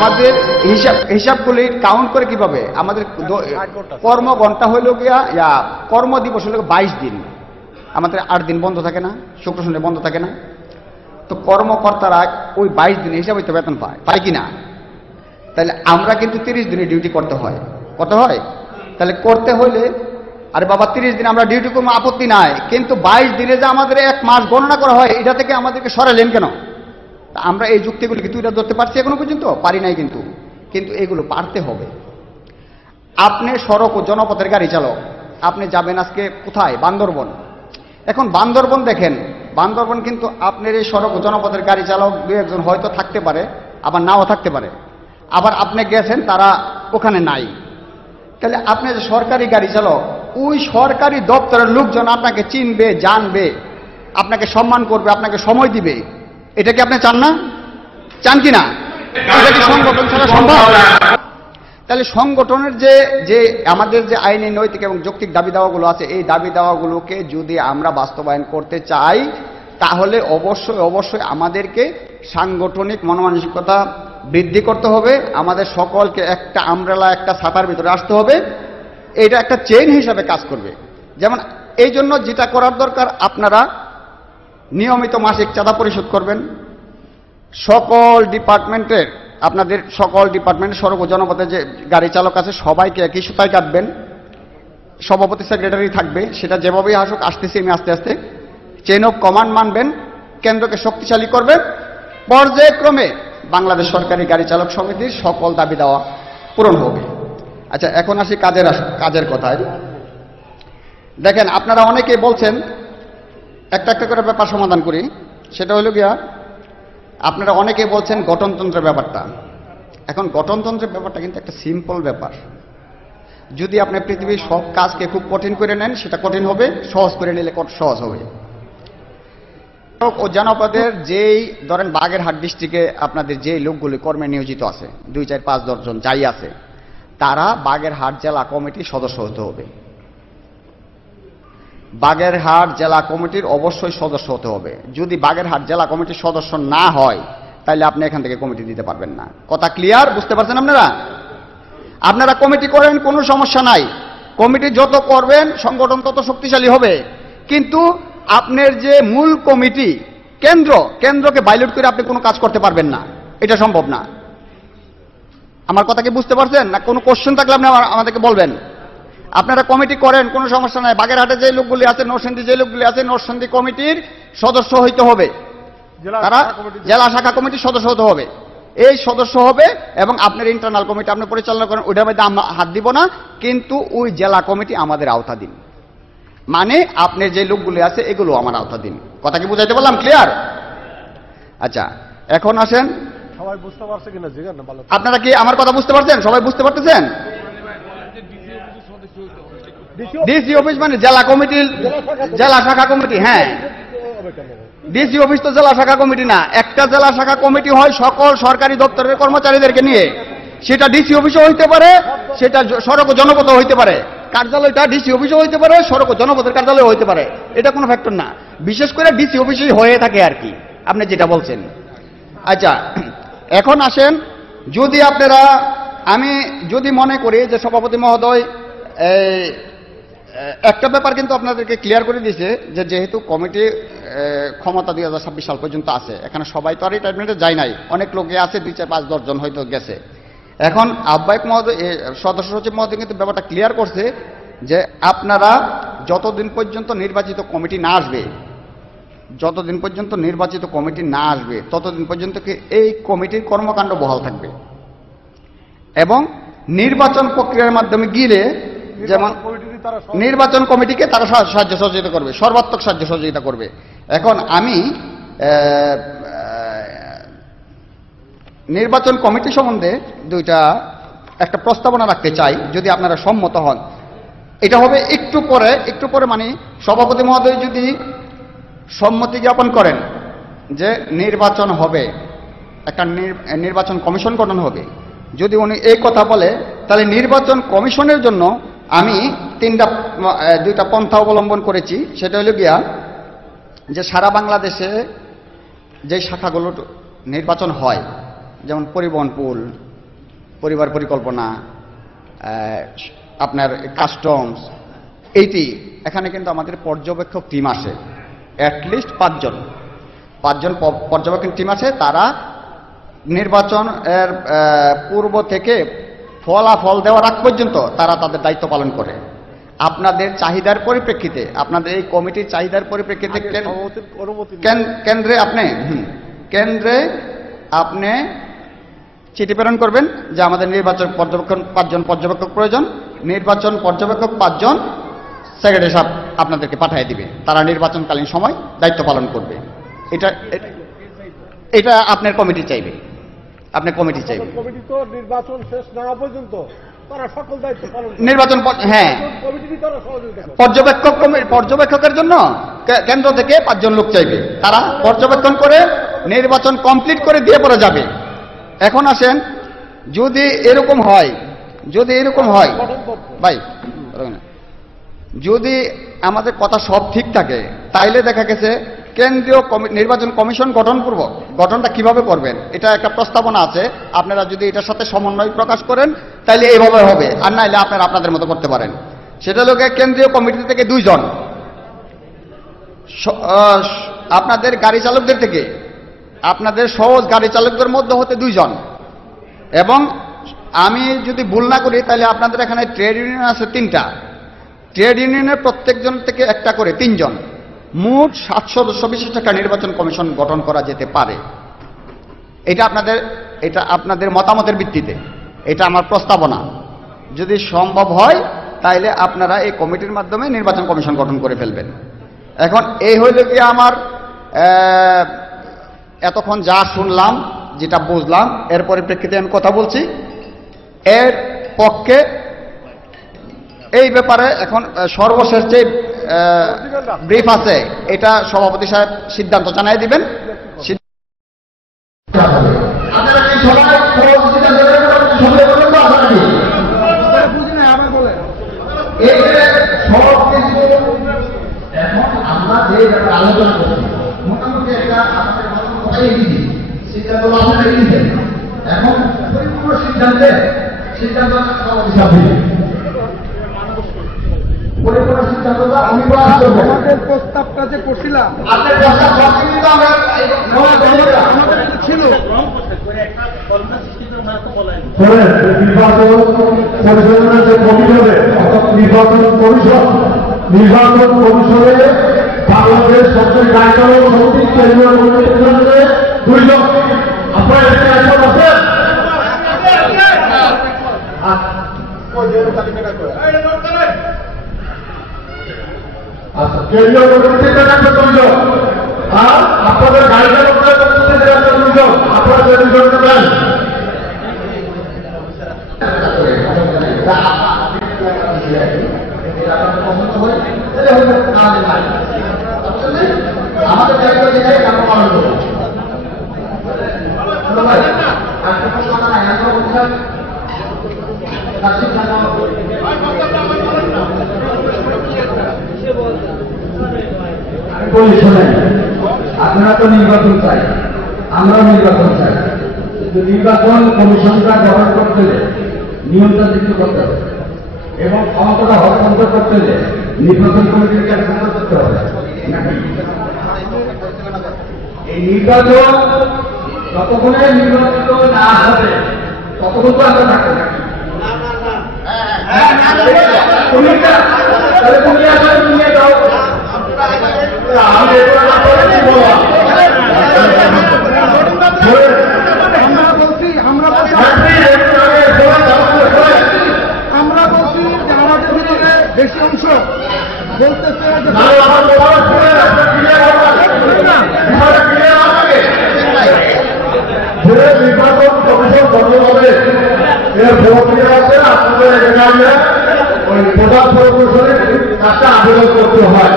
আমাদের হিসাবগুলি কাউন্ট করে কিভাবে? আমাদের কর্মঘণ্টা হইল গিয়া কর্মদিবস হইল 22 দিন, আমাদের 8 দিন বন্ধ থাকে না, শুক্র শনি বন্ধ থাকে না। তো কর্মকর্তারা ওই 22 দিন হিসাবে তো বেতন পায় কিনা? তাহলে আমরা কিন্তু 30 দিনে ডিউটি করতে হয়। কত হয়? তাহলে করতে হইলে আরে বাবা 30 দিন আমরা ডিউটি করবো, আপত্তি নাই, কিন্তু 22 দিনে যে আমাদের 1 মাস গণনা করা হয়, এটা থেকে আমাদেরকে সরালেন কেন? আমরা এই যুক্তিগুলি কি তুইটা ধরতে পারছি এখনো পর্যন্ত? পারি নাই, কিন্তু এগুলো পারতে হবে। আপনি সড়ক ও জনপথের গাড়ি চালক, আপনি যাবেন আজকে কোথায়? বান্দরবন। এখন বান্দরবন দেখেন, বান্দরবন কিন্তু আপনার এই সড়ক ও জনপথের গাড়ি চালক 2-1 হয়তো থাকতে পারে, আবার নাও থাকতে পারে, আবার আপনি গেছেন তারা ওখানে নাই। তাহলে আপনি যে সরকারি গাড়ি চালক, ওই সরকারি দপ্তরের লোকজন আপনাকে চিনবে, জানবে, আপনাকে সম্মান করবে, আপনাকে সময় দিবে, এটা কি আপনি চান না? চান কি না? এটা কি সংগঠন ছাড়া সম্ভব? তাহলে সংগঠনের যে আমাদের যে আইনি, নৈতিক এবং যৌক্তিক দাবি দাওয়াগুলো আছে, এই দাবি দাওয়াগুলোকে যদি আমরা বাস্তবায়ন করতে চাই, তাহলে অবশ্যই আমাদেরকে সাংগঠনিক মনোমানসিকতা বৃদ্ধি করতে হবে। আমাদের সকলকে একটা আমব্রেলা, একটা ছাতার ভিতরে আসতে হবে। এটা একটা চেইন হিসাবে কাজ করবে। যেমন এই জন্য যেটা করার দরকার, আপনারা নিয়মিত মাসিক চাঁদা পরিশোধ করবেন। সকল ডিপার্টমেন্টের, আপনাদের সকল ডিপার্টমেন্টের সড়ক ও জনপথে যে গাড়ি চালক আছে সবাইকে একই সুতায় কাটবেন। সভাপতি, সেক্রেটারি থাকবে, সেটা যেভাবেই আসুক, আসতেছি আমি আস্তে আস্তে। চেইন অফ কমান্ড মানবেন, কেন্দ্রকে শক্তিশালী করবেন। পর্যায়ক্রমে বাংলাদেশ সরকারি গাড়ি চালক সমিতির সকল দাবি দেওয়া পূরণ হবে। আচ্ছা, এখন আসি কাজের কথায়। দেখেন, আপনারা অনেকেই বলছেন, একটা করে ব্যাপার সমাধান করি। সেটা হলো গিয়া, আপনারা অনেকেই বলছেন গঠনতন্ত্রের ব্যাপারটা। এখন গঠনতন্ত্রের ব্যাপারটা কিন্তু একটা সিম্পল ব্যাপার। যদি আপনি পৃথিবীর সব কাজকে খুব কঠিন করে নেন, সেটা কঠিন হবে, সহজ করে নিলে সহজ হবে। ও জনপদের যেই ধরেন বাগেরহাট ডিস্ট্রিক্টে আপনাদের যে লোকগুলি কর্মে নিয়োজিত আছে, 2, 4, 5, 10 জন যাই আছে, তারা বাগেরহাট জেলা কমিটির সদস্য হতে হবে। বাগেরহাট জেলা কমিটির অবশ্যই সদস্য হতে হবে। যদি বাগেরহাট জেলা কমিটির সদস্য না হয়, তাহলে আপনি এখান থেকে কমিটি দিতে পারবেন না। কথা ক্লিয়ার? বুঝতে পারছেন আপনারা? আপনারা কমিটি করেন, কোনো সমস্যা নাই। কমিটি যত করবেন সংগঠন তত শক্তিশালী হবে। কিন্তু আপনার যে মূল কমিটি, কেন্দ্রকে বাইলট করে আপনি কোনো কাজ করতে পারবেন না, এটা সম্ভব না। আমার কথা কি বুঝতে পারছেন? না কোনো কোশ্চেন থাকলে আপনি আমাদেরকে বলবেন। আপনারা কমিটি করেন, কোনো সমস্যা নাই। বাগেরহাটে যে লোকগুলি আছে, নরসিংদী যে লোকগুলি আছে, নরসিংদী কমিটির সদস্য হইতে হবে। তারা জেলা শাখা কমিটির সদস্য হতে হবে। এই সদস্য হবে এবং আপনার ইন্টারনাল কমিটি আপনি পরিচালনা করেন, ওইটার মধ্যে আমরা হাত দিব না, কিন্তু ওই জেলা কমিটি আমাদের আওতাধীন। মানে আপনার যে লোকগুলি আছে এগুলো আমার আওতাধীন। কথা কি বুঝাইতে বললাম? ক্লিয়ার? আচ্ছা, এখন আসেন, সবাই বুঝতে পারছে কিনা জিজ্ঞাসা না। ভালো, আপনারা কি আমার কথা বুঝতে পারছেন? সবাই বুঝতে পারতেছেন? ডিসি অফিস মানে জেলা কমিটির জেলা শাখা কমিটি। হ্যাঁ, ডিসি অফিস তো জেলা শাখা কমিটি না। একটা জেলা শাখা কমিটি হয় সকল সরকারি দপ্তরের কর্মচারীদেরকে নিয়ে। সেটা ডিসি অফিসও হইতে পারে, সেটা সড়ক ও জনপথও হইতে পারে। কার্যালয়টা ডিসি অফিসও হইতে পারে, সড়ক ও জনপথের কার্যালয় হইতে পারে। এটা কোনো ফ্যাক্টর না। বিশেষ করে ডিসি অফিসেই হয়ে থাকে আর কি, আপনি যেটা বলছেন। আচ্ছা, এখন আসেন, যদি আপনারা, আমি যদি মনে করি যে সভাপতি মহোদয় একটা ব্যাপার কিন্তু আপনাদেরকে ক্লিয়ার করে দিয়েছে, যে যেহেতু কমিটি ক্ষমতা 2026 সাল পর্যন্ত আছে, এখানে সবাই তো আর রিটায়ারমেন্টে যায় নাই, অনেক লোকে আছে, 2, 4, 5, 10 জন হয়তো গেছে। এখন আহ্বায়ক মহোদয়, সদস্য সচিব মহোদয় কিন্তু ব্যাপারটা ক্লিয়ার করছে যে আপনারা যতদিন পর্যন্ত নির্বাচিত কমিটি না আসবে, ততদিন পর্যন্ত এই কমিটির কর্মকাণ্ড বহাল থাকবে। এবং নির্বাচন প্রক্রিয়ার মাধ্যমে গিয়ে, যেমন নির্বাচন কমিটিকে তারা সাহায্য সহযোগিতা করবে, সর্বাত্মক সাহায্য সহযোগিতা করবে। এখন আমি নির্বাচন কমিটি সম্বন্ধে একটা প্রস্তাবনা রাখতে চাই, যদি আপনারা সম্মত হন। এটা হবে একটু পরে, মানে সভাপতি মহোদয় যদি সম্মতি জ্ঞাপন করেন যে নির্বাচন হবে, একটা নির্বাচন কমিশন গঠন হবে, যদি উনি এই কথা বলে, তাহলে নির্বাচন কমিশনের জন্য আমি 2টা পন্থা অবলম্বন করেছি। সেটা হলো গিয়া, যে সারা বাংলাদেশে যে শাখাগুলো নির্বাচন হয়, যেমন পরিবহন পুল, পরিবার পরিকল্পনা, আপনার কাস্টমস, এইটি এখানে কিন্তু আমাদের পর্যবেক্ষক টিম আসে, অ্যাটলিস্ট পাঁচজন পর্যবেক্ষণ টিম আছে। তারা নির্বাচন এর পূর্ব থেকে ফলাফল দেওয়ার আগ পর্যন্ত তারা তাদের দায়িত্ব পালন করে। আপনাদের চাহিদার পরিপ্রেক্ষিতে, আপনাদের এই কমিটির চাহিদার পরিপ্রেক্ষিতে কেন্দ্রে আপনি চিঠি প্রেরণ করবেন যে আমাদের নির্বাচন পর্যবেক্ষণ 5 জন পর্যবেক্ষক প্রয়োজন। নির্বাচন পর্যবেক্ষক 5 জন সেক্রেটারি সাহেব আপনাদেরকে পাঠিয়ে দিবে, তারা নির্বাচনকালীন সময় দায়িত্ব পালন করবে। এটা আপনার কমিটি চাইবে, আপনার কমিটি চাইবে। কমিটি তো নির্বাচন শেষ না হওয়া পর্যন্ত তারা সকল দায়িত্ব পালন করে। নির্বাচন, হ্যাঁ, পর্যবেক্ষকের জন্য কেন্দ্র থেকে 5 জন লোক চাইবে, তারা পর্যবেক্ষণ করে নির্বাচন কমপ্লিট করে দিয়ে পরে যাবে। এখন আসেন, যদি এরকম হয় ভাই, যদি আমাদের কথা সব ঠিক থাকে, তাইলে দেখা গেছে কেন্দ্রীয় নির্বাচন কমিশন গঠনটা কিভাবে করবেন, এটা একটা প্রস্তাবনা আছে। আপনারা যদি এটার সাথে সমন্বয় প্রকাশ করেন তাইলে এইভাবে হবে, আর নাইলে আপনারা আপনাদের মতো করতে পারেন। সেটা লোকে কেন্দ্রীয় কমিটি থেকে 2 জন, আপনাদের গাড়ি চালকদের থেকে, আপনাদের সহজ গাড়ি চালকদের মধ্যে হতে 2 জন, এবং আমি যদি ভুল না করি তাহলে আপনাদের এখানে ট্রেড ইউনিয়ন আছে 3টা, ট্রেড ইউনিয়নের প্রত্যেকজন থেকে একটা করে 3 জন, মোট 7 সদস্য বিশিষ্ট একটা নির্বাচন কমিশন গঠন করা যেতে পারে। এটা আপনাদের মতামতের ভিত্তিতে, এটা আমার প্রস্তাবনা। যদি সম্ভব হয় তাইলে আপনারা এই কমিটির মাধ্যমে নির্বাচন কমিশন গঠন করে ফেলবেন। এখন এই হইল কি আমার এতক্ষণ যা শুনলাম, যেটা বুঝলাম, এর পরিপ্রেক্ষিতে আমি কথা বলছি। এর পক্ষে এই ব্যাপারে এখন সর্বশেষ যে ব্রিফ আছে, এটা সভাপতি সাহেব সিদ্ধান্ত জানাই দিবেন। আলোচনা করছি মোটামুটি একটা সিদ্ধান্ত আপনারা নিয়েছেন। এখন পরিপূর্ণ সিদ্ধান্ত পরিপূর্ণ সিদ্ধান্তটা আমি আমাদের প্রস্তাবটা যে করছিলাম, আপনার প্রস্তাব ছিল নির্বাচন পরিচালনার যে কমিটি হবে, অর্থাৎ নির্বাচন কমিশনে বাংলাদেশ সরকারি গায়িকার সমিতি কেন্দ্রীয় কমিটির 2 জন। আপনারা এখানে একমত আছেন? আচ্ছা, কেন্দ্রীয় কমিটি থেকে 2 জন, আর আপনাদের গায়িকার 2 জন, আপনারা 2 জন দেন। আমাদের দায়িত্ব যেটাই আমরা পালন করবো। আপনারা তো নির্বাচন চাই, আমরাও নির্বাচন চাই, কিন্তু নির্বাচন কমিশনটা গঠন করতে হলে নিয়মটা যুক্ত করতে হবে এবং ক্ষমতাটা হস্তান্তর করতে হলে নির্বাচন কমিটিকে হস্তান্তর করতে হবে। এই নির্বাচন যতক্ষণে নির্বাচিত না হবে ততক্ষণ তো আমরা থাকতে থাকি। আমরা বলছি যে আমাদের ভিতরে বেশি অংশ বলতেছে নির্বাচন কমিশন গঠন হবে, এর প্রক্রিয়া আছে। আপনাদের এখানে ওই প্রধান প্রকৌশলী কাজটা আবেদন করতে হয়,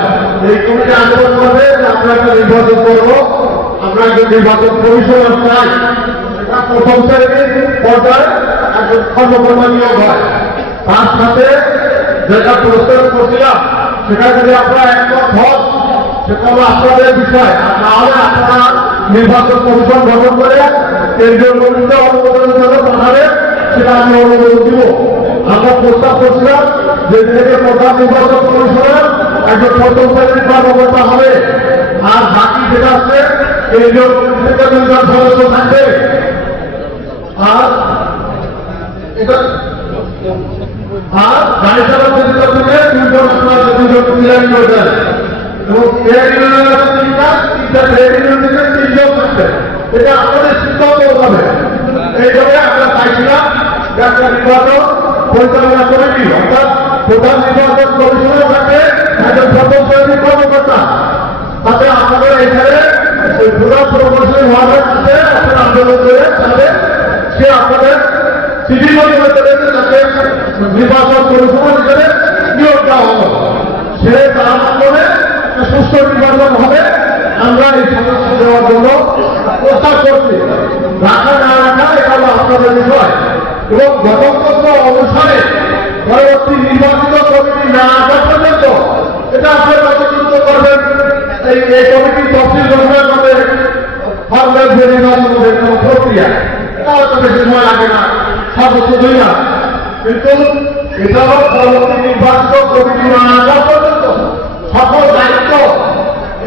এই কমিটি আবেদন করবে যে আমরা একটা নির্বাচন করবো, আমরা একটা নির্বাচন কমিশন চাই। এটা প্রথম শ্রেণীর পর্যায়ে একজন কর্মকর্তা নিয়োগ হয়। তার সাথে যেটা প্রস্তাব করছিলাম সেটা যদি আপনারা একমত হন সেটা হলো আপনাদের বিষয়, আর না হলে আপনারা নির্বাচন কমিশন গঠন করে কেন্দ্রীয় কমিটিতে অনুমোদনের জন্য পাঠাবেন, সেটা আমি অনুমোদন দিব। আমরা প্রস্তাব করছিলাম যে থেকে প্রধান নির্বাচন কমিশনার একজন প্রথম শ্রেণীর কর্মকর্তা হবে, আর বাকি যেটা আছে কেন্দ্রীয় থেকে দুজন সদস্য থাকবে। আর গাড়ি চালক কেন্দ্র থেকে দুজন ক্লিয়ারিং করে দেন এবং ট্রেড ইউনিয়নের ট্রেড ইউনিয়ন থেকে তিনজন থাকবে। এটা আমাদের সিদ্ধান্ত হবে। এইভাবে আমরা চাইছিলাম যে একটা নির্বাচন পরিচালনা কমিটি অর্থাৎ প্রধান নির্বাচন কমিশনার থাকবে একজন প্রথম শ্রেণীর কর্মকর্তা, তাতে আমাদের এখানে ওই প্রধান প্রকৌশলী মহাশয়ের সাথে আপনার আন্দোলন করে তাহলে সে আপনাদের সিভিল তাকে নির্বাচন কমিশনার হিসেবে নিয়োগ দেওয়া হবে। সে তার মাধ্যমে সুস্থ নির্বাচন হবে। আমরা এই সমস্যা দেওয়ার জন্য প্রস্তাব করছি। রাখা না রাখা এটা হলো আপনাদের বিষয় এবং গঠনতন্ত্র অনুসারে পরবর্তী নির্বাচিত কমিটি না আসা পর্যন্ত এটা আপনারা প্রতিনিধিত্ব করবেন। এই কমিটি তফসিল ঘোষণা করবে ফর্মের যে নির্বাচনের কোন প্রক্রিয়া, এটা হয়তো বেশি সময় লাগে না, সর্বোচ্চ 2 মাস। কিন্তু এটাও পরবর্তী নির্বাচিত কমিটি না আসা পর্যন্ত সকল দায়িত্ব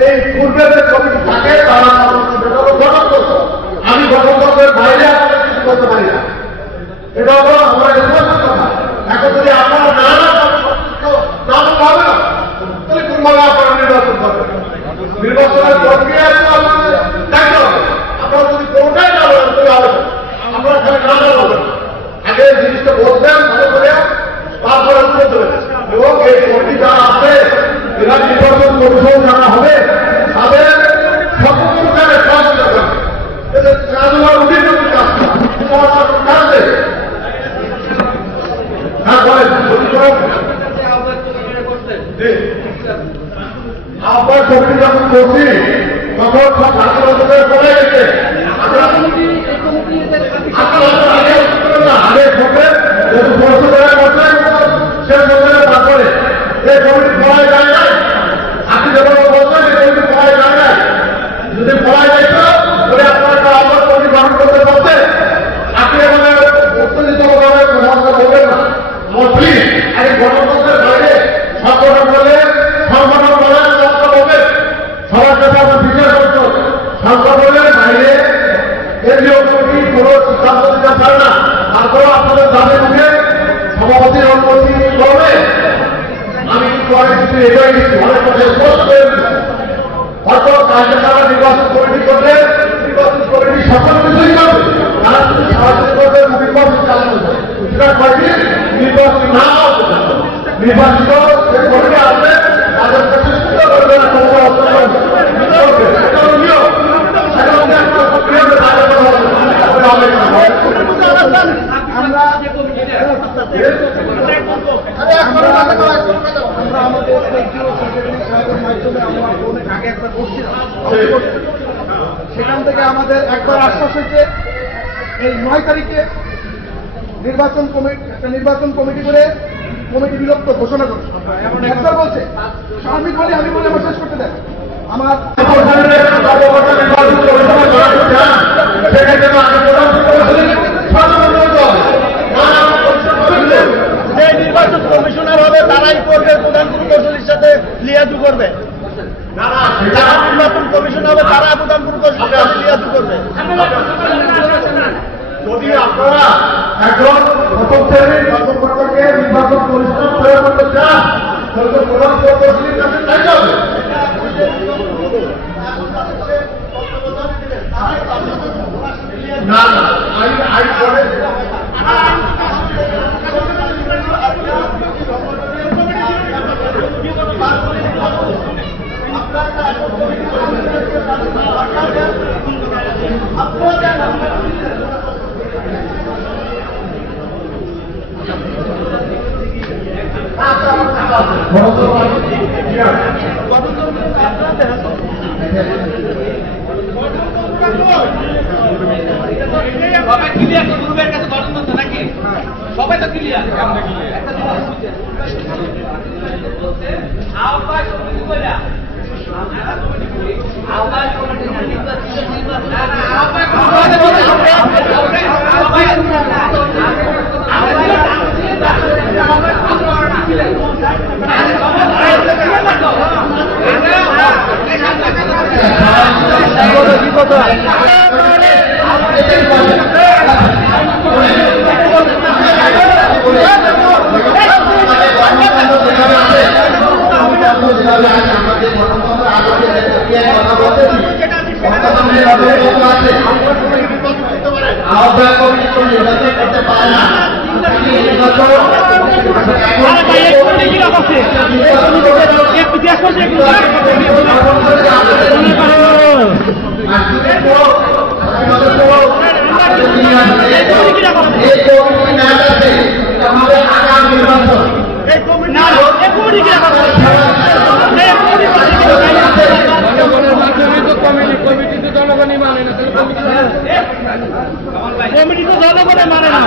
এই পূর্বের যে কমিটি থাকে তারা গঠনতন্ত্র। আমি গঠনতন্ত্রের বাইরে কিছু করতে পারি না। এটা হলো আমরা নির্বাচন কথা। এখন যদি আপনারা না পাবে না তাহলে কোনভাবে আপনারা নির্বাচন করবেন? নির্বাচনের প্রক্রিয়া দায়িত্ব হবে। আপনারা যদি কোনটাই না বলেন তবে হবে না, আপনারা খালি না বলবেন। আগে জিনিসটা বলবেন ভালো করে, তারপরে বলতে হবে। এবং এই কমিটি যারা আছে এরা নির্বাচন কমিশন যারা হবে তাদের সকল প্রকারের সহযোগিতা করবে। কাজগুলোর বিভিন্ন কাজ কাজে আবার কমিটি যখন করছি তখন সব ছাত্রদের পড়ে গেছে। আগে ভোটে যেহেতু পড়াশো দেওয়া করছে সে বলতে তারপরে এই কমিটি পড়ায় যায় নাই। আপনি যখন বলছেন এই কমিটি পড়ায় যায় নাই, যদি পড়ায় যাইত তাহলে আপনারা আবার কমিটি গঠন করতে পারতেন। আপনি আমাদের উত্তেজিত ভাবে কথা বলবেন না। আমার প্লিজ আগে গণতন্ত্রের বাইরে সংগঠন বলে সংগঠন বলে কথা বলবেন। সবার কাছে আমরা বিচার করতে সংগঠনের বাইরে কেন্দ্রীয় কমিটি কোন সিদ্ধান্ত দিতে পারে না। তারপরেও আপনাদের দাবি মুখে সভাপতির অনুমতি করবে। আমি কিন্তু অনেক কিছু এগিয়ে গেছি, অনেক কথা স্পষ্ট করে দিচ্ছি। হয়তো কাজে তারা নির্বাচন কমিটি করলে নির্বাচন কমিটি সকল কিছুই করবে, তারা শুধু সাহায্য করবে নির্বাচন চালানো সেটা কয়েকটি নির্বাচন না নির্বাচিত যে কমিটি আসবে তাদের কাছে সুস্থ করবে না ক্ষমতা হস্তান্তর করবে। সেখান থেকে আমাদের একবার আশ্বাস হয়েছে এই 9 তারিখে নির্বাচন কমিটি করে কমিটি বিলুপ্ত ঘোষণা করছে। একবার বলছে স্বাভাবিক বলে আমি বলে আমার শেষ করতে দেন আমার যে নির্বাচন কমিশনার হবে তারাই করবে, প্রধান প্রকৌশলীর সাথে লিয়াজু করবে। যারা নির্বাচন কমিশন হবে তারা প্রধান প্রকৌশলীর সাথে লিয়াজু করবে। যদি আপনারা একজন প্রথম শ্রেণীর কর্মকর্তাকে নির্বাচন কমিশনার প্রয়োগ করতে চান তাহলে প্রধান প্রকৌশলীর কাছে চাইতে হবে। না না আইন করে সবাই ক্লিয়ার তো গ্রুপের কাছে গঠনতন্ত্র নাকি সবাই তো ক্লিয়ার আহ্বায়ক কমিটি বলে আহ্বায়ক কমিটি নির্বাচন কমিটি তো জনগণে মানে না।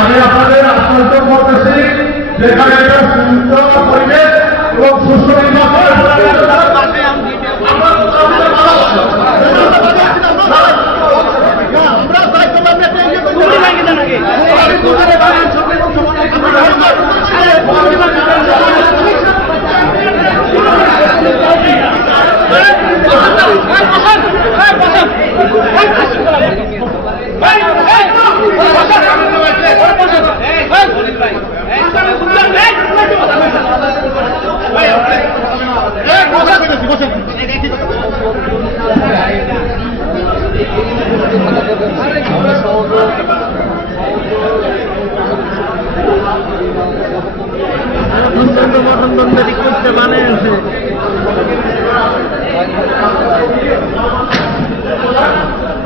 আমি আপনাদের আশ্বস্ত করতেছি যেখানে একটা সুন্দর পরিবেশ এবং সুস্থ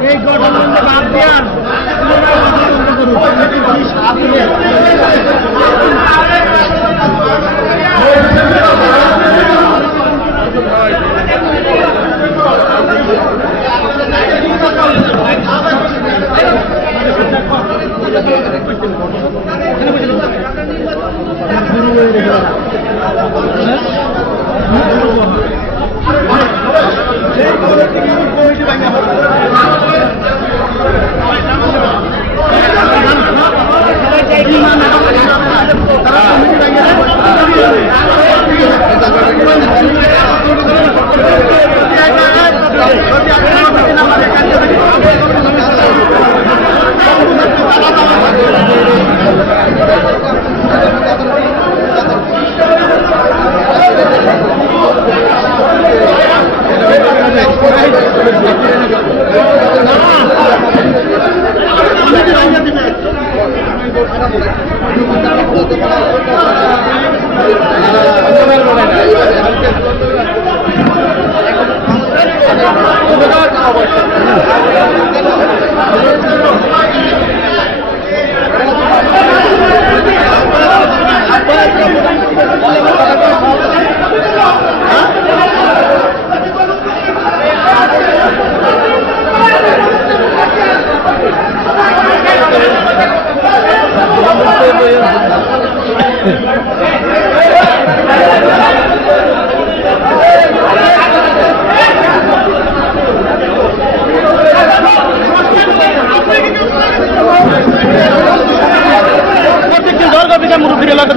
এই গঠনবন্ধ বাদ দেওয়ার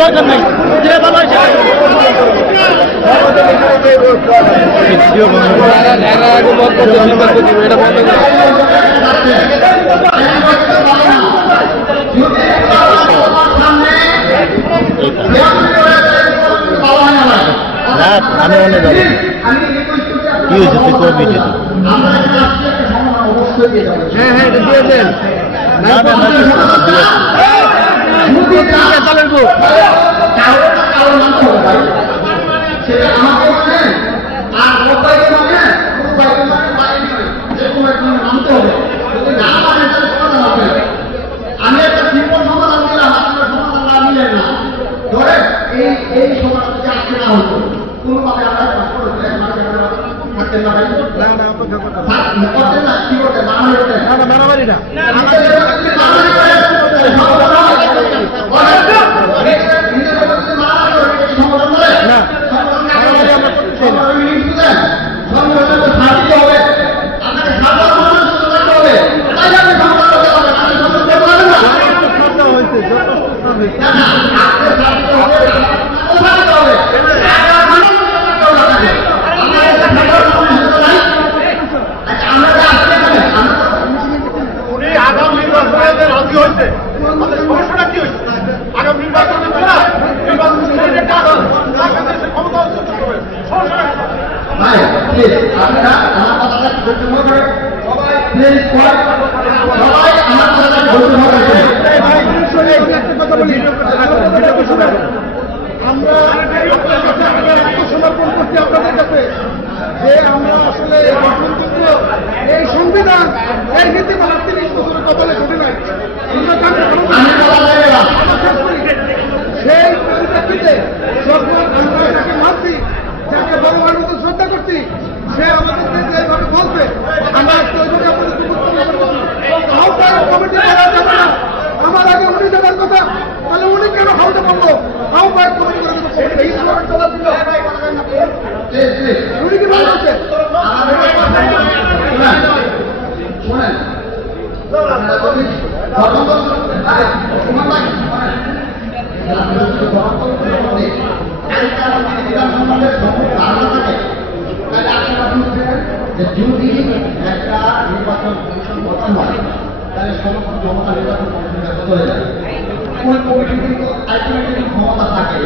দরকার নেই আমি অনেক যাবো কি হয়েছে তুই করবি হ্যাঁ হ্যাঁ দিয়ে দেন আমি একটা সিম্পল সমাধান দিলাম আপনার সমাধান নিলেন না ধরে এই সমাধান আজকে না হতো কোনোভাবে আমরা করতেন না কি করতেন মারামারি না সমাধান ভাই প্লিজ আপনারা আমার কথাটা ধৈর্য ধরে সবাই প্লিজ সবাই আমার কথাটা ধৈর্য ধরে একটা কথা বলি, আমরা আত্মসমর্পণ করছি আপনাদের কাছে যে আমরা আসলে এই সংবিধান এই নীতিমালা 30 বছরের কপালে ঘটে নাই। সেই পরিপ্রেক্ষিতে যখন আমরা তাকে মানছি, যাকে বড় মানুষের শ্রদ্ধা করছি, সে আমাদেরকে যেভাবে বলবে আমরা ওইভাবে আপনাদের কমিটি করা যাবে না। আমার আগে উনি দেওয়ার কথা, তাহলে উনি কেন হাউতে পারলো? আহ্বায়ক কমিটি করে উনি কি ভালো হচ্ছে? যদি একটা নির্বাচন কমিশন গঠন হয় তাহলে সমস্ত ক্ষমতা নির্বাচন কমিশনের কাছে চলে যায়। ওই কমিটি কিন্তু আলটিমেটলি ক্ষমতা থাকে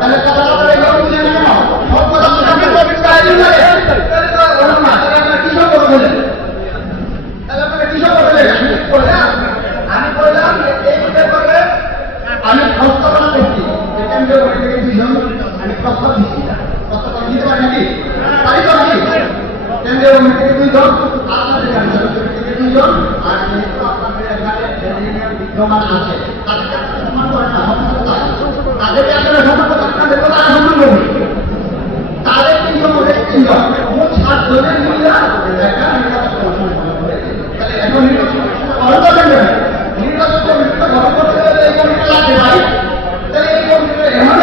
তাহলে তারা বুঝে নেন কৃষক বললেন আমি বললাম এই ব্যাপারে আমি প্রস্তাবনা করছি কেন্দ্রীয় কমিটিকে দুজন আমি প্রস্তাব দিচ্ছি প্রস্তাব দিতে পারি নাকি পারি তো নাকি কেন্দ্রীয় কমিটিকে দুজন আপনাদের দুজন আর আপনাদের এখানে বিদ্যমান আছে তাদেরকে আপনারা সম্মান তাদের কথা সম্মান করবেন তাদের তিনজন মোট 7 জনের মিলে একটা এখন নির্বাচন গঠন করতে গেলে এই কমিটি লাগবে ভাই। তাহলে এই কমিটি এমন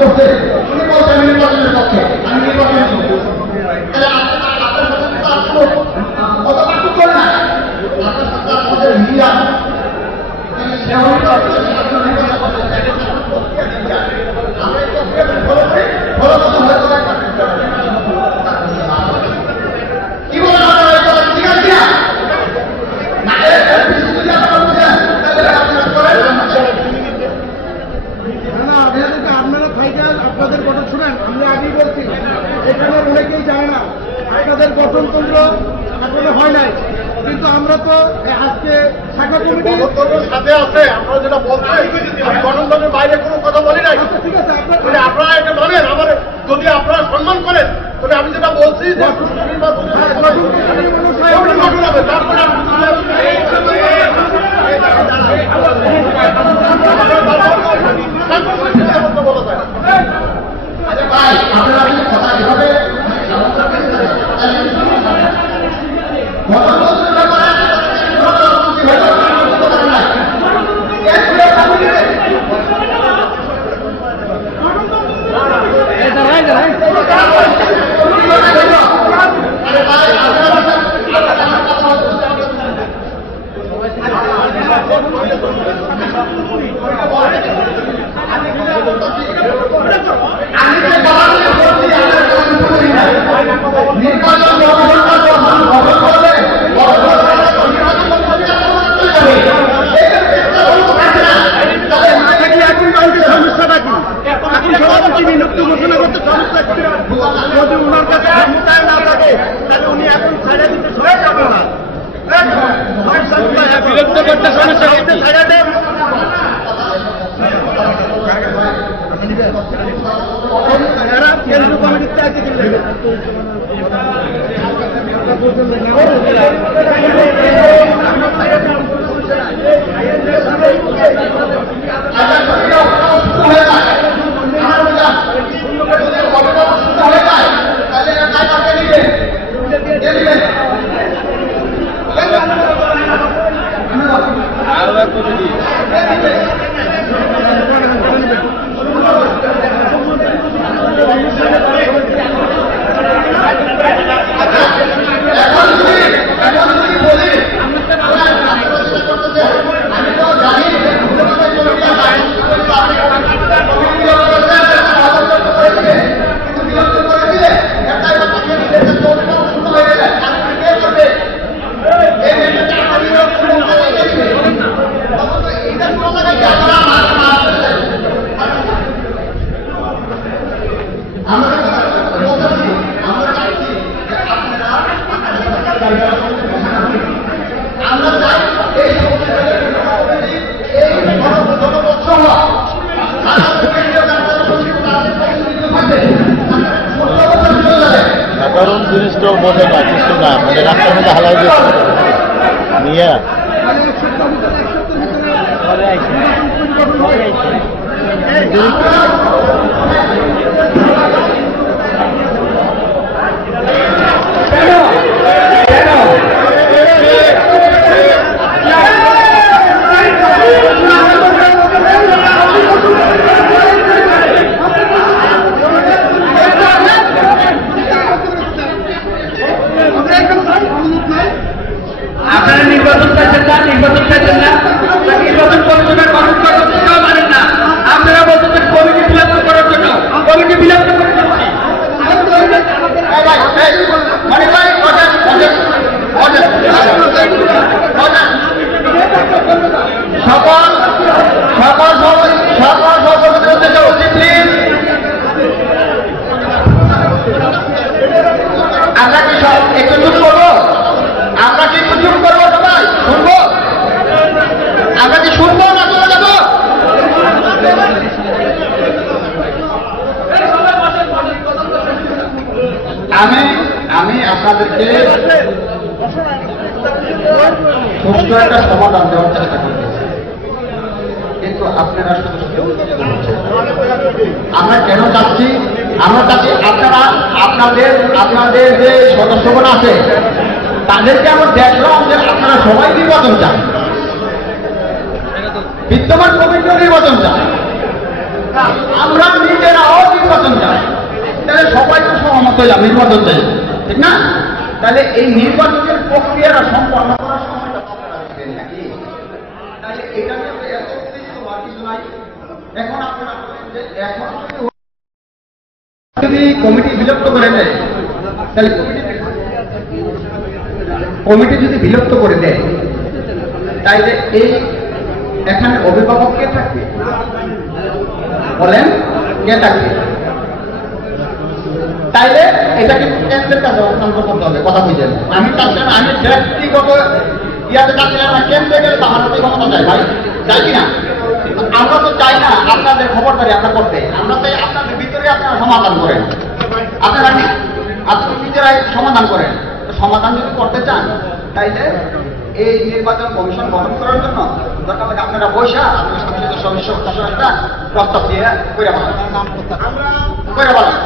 করতে উনি বলছেন আমি নির্বাচনের পক্ষে আমি নির্বাচনের পক্ষে তাহলে আপনার কত পার্থক্য করে না আপনার মধ্যে মিডিয়া কি বলেন ঠিক আছে আপনারা থাইকাল আপনাদের গঠন শুনেন, আমি আগেই বলছি এখানে অনেকেই যায় না, আপনাদের গঠনতন্ত্র এখনো হয় নাই, কিন্তু আমরা তো আজকে শাখা কমিটি সাথে আছে আপনারা যেটা বলছেন আমি গঠনতন্ত্রের বাইরে কোনো কথা বলি নাই। ঠিক আছে, আপনারা এটা মানেন আমার যদি আপনারা সম্মান করেন তবে আমি যেটা বলছি যে তারপরে ঘোষণা করতে সমস্যা যদি ওনার কাছে ক্ষমতায় না থাকে তাহলে উনি এখন ছাড়া দিতে সমস্যা হবে না, বিরক্ত করতে সমস্যা ছাড়া দেন। এরা কেন্দ্রীয় কমিটিতে আছে আমি তো জানি কারণ জিনিসটাও বোঝে না, কিছু না, মানে রাস্তার মধ্যে হালাই দিয়েছে নিয়ে মানে এক সপ্তাহের আপনারা নির্বাচন চাইছেন না, নির্বাচন চাইছেন না, নির্বাচন কমিশনের কর্মকর্তা করতেও পারেন না। আপনারা বলতেছেন কমিটি বিলম্ব করার জন্য, কমিটি বিলম্ব করার জন্য সকল সকল সকল সভাপতির উদ্দেশ্যে বলছি, প্লিজ আমরা কি সব একটু চুপ করবো? আমরা কি একটু চুপ করবো? সবাই শুনবো? আমরা কি শুনবো না চলে যাবো? আমি আপনাদেরকে সুষ্ঠু একটা সমাধান দেওয়ার চেষ্টা করতেছি, কিন্তু আপনারা শুধু আমরা কেন চাচ্ছি? আমরা চাচ্ছি আপনারা আপনাদের যে সদস্যগণ আছে তাদেরকে আমরা দেখলাম যে আপনারা সবাই নির্বাচন চান, বিদ্যমান কমিটিও নির্বাচন চান, আমরা নিজেরাও নির্বাচন চাই, তাহলে সবাই তো সহমত হইলাম নির্বাচন চাই, ঠিক না? তাহলে এই নির্বাচনের প্রক্রিয়াটা সম্পন্ন করার সময়টা আপনারা দিবেন নাকি? তাহলে এটা নিয়ে এত উদ্দেশ্য হওয়ার কিছু নাই। এখন আপনারা বলেন যে এখন যদি কমিটি বিলুপ্ত করে দেয়, তাহলে কমিটি যদি বিলুপ্ত করে দেয়, তাইলে এই এখানে অভিভাবক কে থাকবে? বলেন কে থাকবে? তাইলে এটা কিন্তু কেন্দ্রের কাছে হস্তান্তর করতে হবে, কথা বুঝলেন? আমি চাচ্ছিলাম, আমি ব্যক্তিগত ইয়াতে চাচ্ছিলাম না, কেন্দ্রে গেলে আমাদের ক্ষমতা চাই ভাই, চাই কিনা? আমরা তো চাই না আপনাদের খবরদারি আপনার করতে, আমরা চাই আপনাদের ভিতরে আপনারা সমাধান করেন, আপনারা নিজেরাই সমাধান করেন। সমাধান যদি করতে চান তাইলে এই নির্বাচন কমিশন গঠন করার জন্য দরকার হলে আপনারা বৈশা আপনার সংসদ সদস্য একটা প্রস্তাব দিয়ে করে বলেন,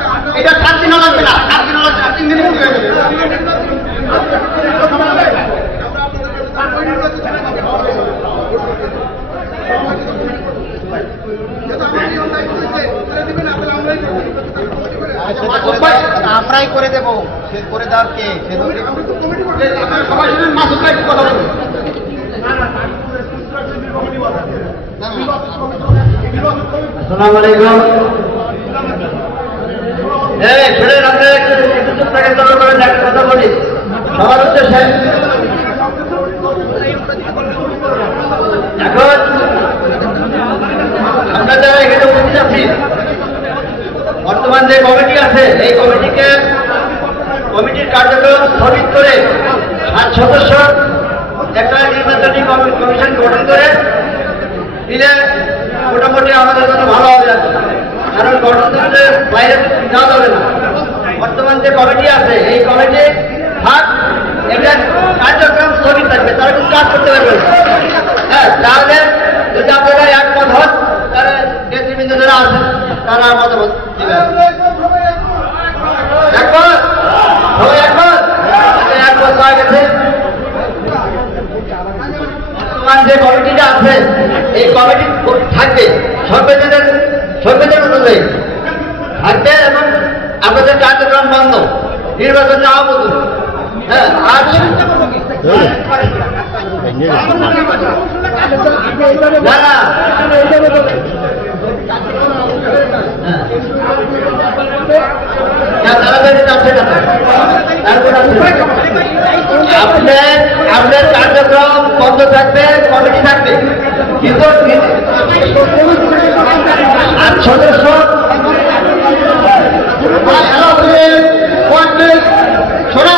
এটা 7 দিনও লাগবে না, 7 দিনও লাগবে না, 3 দিনে হয়ে যাবে। আমরাই করে দেব, সে করে দেওয়ার কে? সবাই শুনুন, মাসুদ ভাই কথা বলুন। আসসালামু আলাইকুম। শুনেন, আপনারা একটু চুপ থাকেন, দরকার করেন, একটা কথা বলি সবার উদ্দেশ্যে। এখন আমরা যারা এখানে উপস্থিত আছি, বর্তমান যে কমিটি আছে এই কমিটির কার্যক্রম স্থগিত করে 7 সদস্য একটা নির্বাচনী কমিশন গঠন করে দিলে মোটামুটি আমাদের জন্য ভালো হবে, কারণ গঠনতন্ত্রের বাইরে যাওয়া যাবে না। বর্তমান যে কমিটি আছে এই কমিটি ভাগ এটা কার্যক্রম স্থগিত থাকবে, তারা কিন্তু কাজ করতে পারবে। হ্যাঁ, তাহলে যদি আপনারা একমত হন তাহলে নেতৃবৃন্দ যারা আছেন তারা মতামত দিবেন। একমত হয়ে গেছে। বর্তমান যে কমিটিটা আছে এই কমিটি থাকবে সভ্যদের অনুযায়ী থাকবে এবং আপনাদের কার্যক্রম বন্ধ, নির্বাচন যাওয়া বলুন। হ্যাঁ, আর না আপনার কার্যক্রম বন্ধ থাকবে, কমিটি থাকবে, কিন্তু 8 সদস্য শোনা,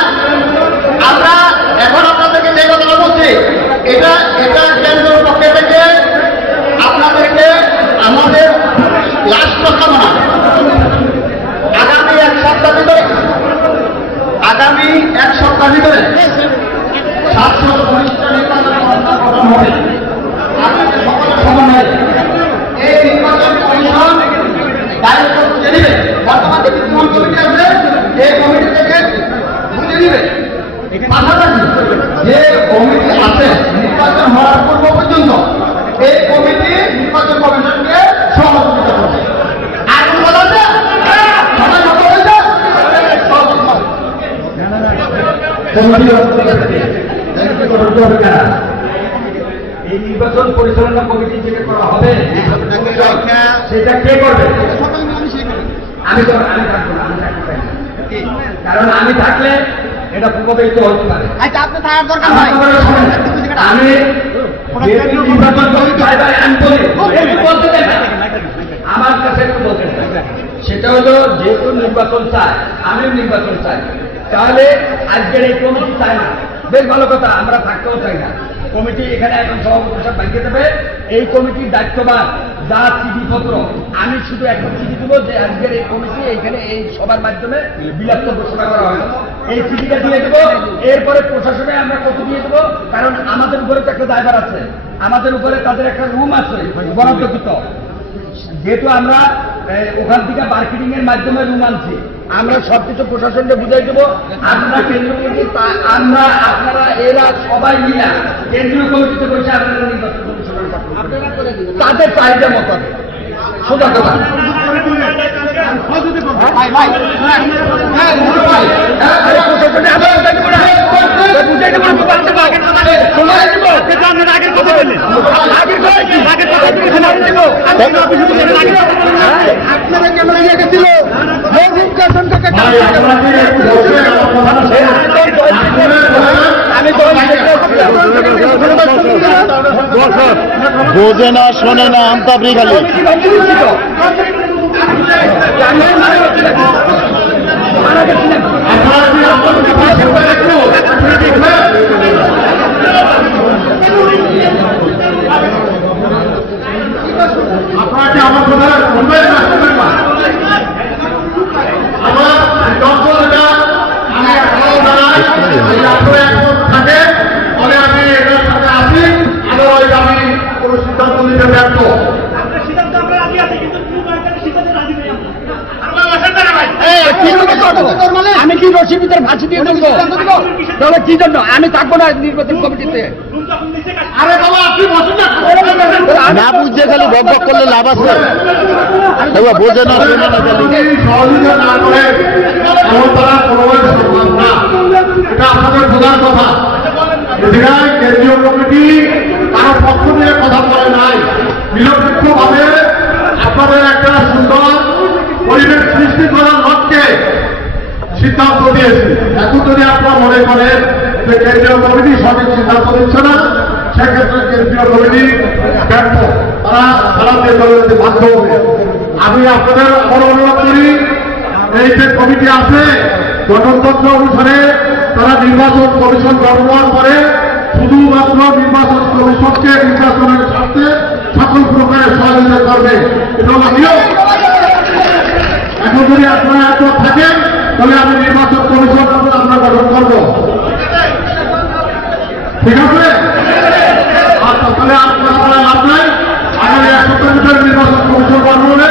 আমরা এখন আপনাদেরকে যে কথাটা বলছি এটা কেন্দ্রের পক্ষে থেকে আপনাদেরকে আমাদের লাস্ট প্রস্তাবনা আগামী 1 সপ্তাহ ভিতরে সপ্তাহ ভিতরে 700 নির্বাচন গঠন হবে। আপনাদের সকলের সমন্বয়ে এই নির্বাচন কমিশন দায়িত্ব বুঝে নিবে। বর্তমান যে বিদ্যমান কমিটি আছে এই কমিটি থেকে বুঝে নিবে। পাশাপাশি যে কমিটি আছে নির্বাচন হওয়ার পূর্ব পর্যন্ত এই কমিটি নির্বাচন কমিশনকে সহযোগিতা করবে। আর কোনো কথা আছে? সবাই কথা বলছে? এই নির্বাচন পরিচালনা কমিটি থেকে করা হবে সেটা কে করবে? আমি তো আমি থাকবো না, আমি থাকতে চাই না। কারণ আমি থাকলে এটা প্রভাবিত হতে পারে। আপনি থাকার দরকার নাই। আমি যেহেতু নির্বাচন করি ভাই আমি বলি একটু বলতে দেন না। আমার কাছে একটু বলতে দেন। সেটা হলো যেহেতু নির্বাচন চাই, আমি নির্বাচন চাই, তাহলে আজকের এই কমিটি চাই না। বেশ ভালো কথা, আমরা থাকতেও চাই না। কমিটি এখানে এখন সভাপতি সাহেব বানিয়ে দেবে। এই কমিটির দায়িত্ববান যা চিঠিপত্র, আমি শুধু একটা চিঠি দেবো যে আজকের এই কমিটি এইখানে এই সবার মাধ্যমে বিলাপ্ত ঘোষণা করা হয়। এই চিঠিটা দিয়ে দেবো। এরপরে প্রশাসনে আমরা কত দিয়ে দেবো, কারণ আমাদের উপরে তো একটা দায়ভার আছে, আমাদের উপরে তাদের একটা রুম আছে বরাদ্দকৃত। যেহেতু আমরা ওখান থেকে মার্কেটিং এর মাধ্যমে রুম আনছি, আমরা সবকিছু প্রশাসনকে বুঝাই দেবো। আপনারা কেন্দ্রীয় কমিটি, আমরা আপনারা এরা সবাই মিলা কেন্দ্রীয় কমিটিতে বসে আপনারা নির্বাচন কমিশনের তাদের চাহিদা মতো সোজা কথা। আপনারা কেন নিয়ে গেছিল বোঝে না, শোনে না, আমতাবরি খালি। আপনাকে আমার কথা শুনবেন না, শুনবেন না? আমার দর্শকরা আমি এখনো জানাই, যদি আপনারা একমত থাকে তাহলে আমি এটার সাথে আসি। আদারওয়াইজ আমি কোনো সিদ্ধান্ত নিতে ব্যর্থ। আমি কি রশিদের ফাঁসি দিয়ে দেবো? তাহলে কি জন্য আমি থাকবো না নির্বাচন কমিটিতে? আরে বাবা আপনি বসুন না। না বুঝছে খালি বক বক করলে লাভ আছে। বোঝে না, শোনে না খালি। সহযোগিতা না করে এমন তারা কোনোভাবে সম্ভব না। এটা আপনাদের বোঝার কথা। এদিকে কেন্দ্রীয় কমিটি কারো পক্ষ নিয়ে কথা বলে নাই, নিরপেক্ষভাবে আপনাদের একটা সুন্দর পরিবেশ সৃষ্টি করার লক্ষ্যে সিদ্ধান্ত দিয়েছি। এখন যদি আপনারা মনে করেন যে কেন্দ্রীয় কমিটি সঠিক সিদ্ধান্ত দিচ্ছে না, সেক্ষেত্রে কেন্দ্রীয় কমিটি ব্যর্থ, তারা দিয়ে চলতে বাধ্য হবে। আমি আপনাদের অনুরোধ করি, এই যে কমিটি আছে গণতন্ত্র অনুসারে তারা নির্বাচন কমিশন গঠন করে শুধুমাত্র নির্বাচন কমিশনকে নির্বাচনের স্বার্থে সকল প্রকারের সহযোগিতা করবে। এটা হলো নিয়ম। এখন যদি আপনারা এত থাকেন তাহলে আমি নির্বাচন কমিশন আমরা গঠন করবো, ঠিক আছে? আচ্ছা, তাহলে আপনারা লাভ নাই। আগামী 1 সপ্তাহের ভিতরে নির্বাচন কমিশন গঠন হবে।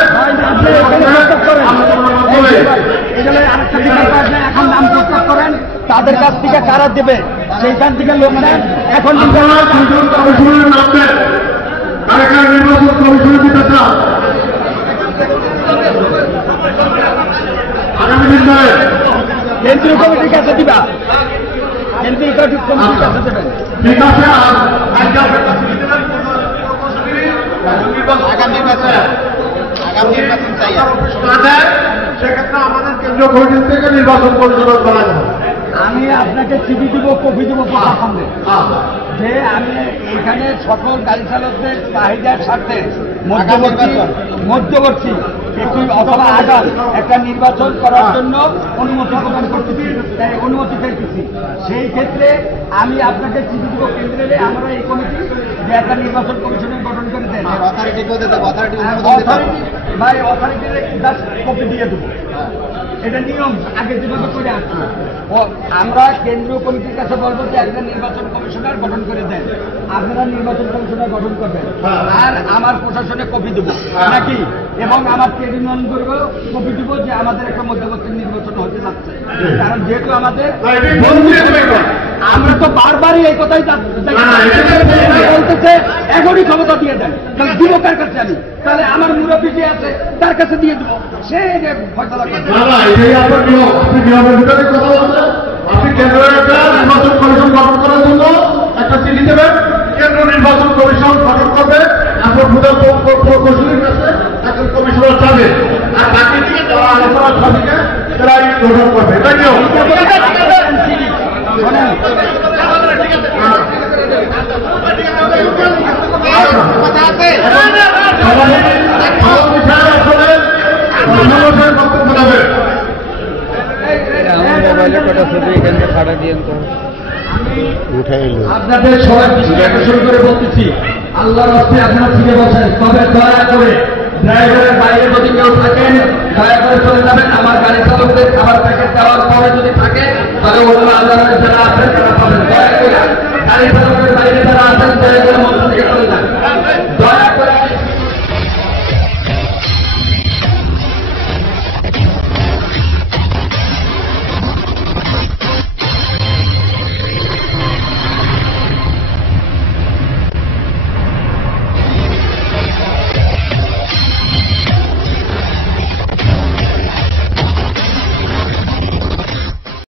এখন নাম প্রস্তাব করেন, তাদের কাছ থেকে কারা দেবে সেইখান থেকে লোক নেন। এখন আপনারা দুজন কমিশনের নাম দেন, কারা কারা নির্বাচন কমিশনে দিতে চান আগামী দিন ধরে কেন্দ্রীয় কমিটির কাছে দিবা, কেন্দ্রীয় কমিটির কাছে দেবেন। ঠিক আছে। সেক্ষেত্রে আমাদের কেন্দ্রীয় কমিটি থেকে নির্বাচন পরিচালনা করা যাবে। আমি আপনাকে চিঠি দিব, কপি দেবো প্রশাসনে, যে আমি এখানে সকল গাড়ি চালকদের চাহিদার স্বার্থে মধ্যবর্তী একটি অথবা আগাম একটা নির্বাচন করার জন্য অনুমতি প্রদান করতেছি, তাই অনুমতি চাইতেছি। সেই ক্ষেত্রে আমি আপনাকে চিঠি দিব কেন্দ্রে, আমরা এই কমিটি যে একটা নির্বাচন কমিশনের গঠন করে দেন, অথরিটি ভাই অথরিটির কপি দিয়ে দেবো। এটা নিয়ম আগে যেভাবে করে আসছে। আমরা কেন্দ্রীয় কমিটির কাছে বলবো যে একটা নির্বাচন কমিশনার গঠন করে দেন, আপনারা নির্বাচন কমিশনার গঠন করবেন, আর আমার প্রশাসনে কপি দেবো নাকি, এবং আমার ট্রেড ইউনিয়ন করবো কপি দেবো যে আমাদের একটা মধ্যবর্তী নির্বাচন হতে যাচ্ছে। কারণ যেহেতু আমাদের আমরা তো বারবারই এই কথাই বলতেছে, এখনই ক্ষমতা দিয়ে দেন, তাহলে দিব কার কাছে আমি? তাহলে আমার মুরব্বী যে আছে তার কাছে দিয়ে দেবো, সে ফয়সালা করবে। নিয়মের ভিতরে কথা বলছেন, আপনি কেন্দ্রের একটা নির্বাচন কমিশন গঠন করার জন্য একটা চিঠি দেবেন, কেন্দ্র নির্বাচন কমিশন গঠন করবে, আপনার প্রধান প্রকৌশলীর কাছে একজন কমিশনার যাবে, আর বাকি দিকে যারা আলোচনা সাথে তারাই গঠন করবে। এটা নিয়ম। আপনাদের সবাই দৃষ্টি আকর্ষণ করে বলতেছি, আল্লাহর রাস্তে আপনারা ফিরে বসেন, তবে দয়া করে ড্রাইভারের বাইরে যদি কেউ থাকেন দয়া করে চলে যাবেন। আমার গাড়ি চালকদের খাবার প্যাকেট দেওয়ার পরে যদি থাকে তাহলে অন্য আল্লাহর যারা আছেন তারা পাবেন। দয়া করে গাড়ি চালক